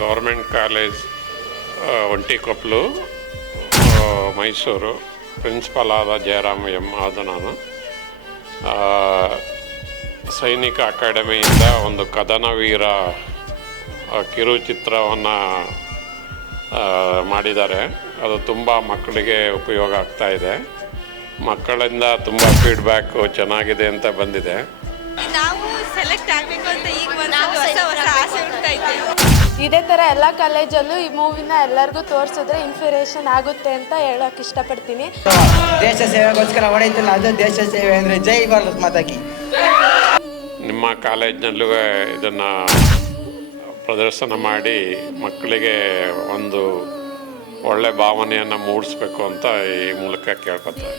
Government college Ontikoppal Mysuru. Principal ಆದ Jayaram M ಆದ ನಾನು. ಸೈನಿಕ ಅಕಾಡೆಮಿಯಿಂದ ಒಂದು ಕದನವೀರ ಕಿರುಚಿತ್ರವನ್ನು ಮಾಡಿದ್ದಾರೆ. ಅದು ತುಂಬ ಮಕ್ಕಳಿಗೆ ಉಪಯೋಗ ಆಗ್ತಾಯಿದೆ. ಮಕ್ಕಳಿಂದ ತುಂಬ ಫೀಡ್ಬ್ಯಾಕು ಚೆನ್ನಾಗಿದೆ ಅಂತ ಬಂದಿದೆ. ನಾವು ಸೆಲೆಕ್ಟ್ ಆಗಬೇಕು ಅಂತ ಈಗ ಹೊಸ ಆಸೆ ಉಂಟಾಯಿತು. ಇದೇ ಥರ ಎಲ್ಲ ಕಾಲೇಜಲ್ಲೂ ಈ ಮೂವಿನ ಎಲ್ಲರಿಗೂ ತೋರಿಸಿದ್ರೆ ಇನ್ಸ್ಪಿರೇಷನ್ ಆಗುತ್ತೆ ಅಂತ ಹೇಳೋಕೆ ಇಷ್ಟಪಡ್ತೀನಿ. ದೇಶ ಸೇವೆಗೋಸ್ಕರ ಹೊಡೆಯುತ್ತಿಲ್ಲ, ಅದು ದೇಶ ಸೇವೆ ಅಂದರೆ ಜೈ ಭಾರತ್ ಮಾತಾ ಕಿ. ನಿಮ್ಮ ಕಾಲೇಜಿನಲ್ಲೂ ಇದನ್ನು ಪ್ರದರ್ಶನ ಮಾಡಿ ಮಕ್ಕಳಿಗೆ ಒಂದು ಒಳ್ಳೆ ಭಾವನೆಯನ್ನು ಮೂಡಿಸ್ಬೇಕು ಅಂತ ಈ ಮೂಲಕ ಕೇಳ್ಕೊತಾರೆ.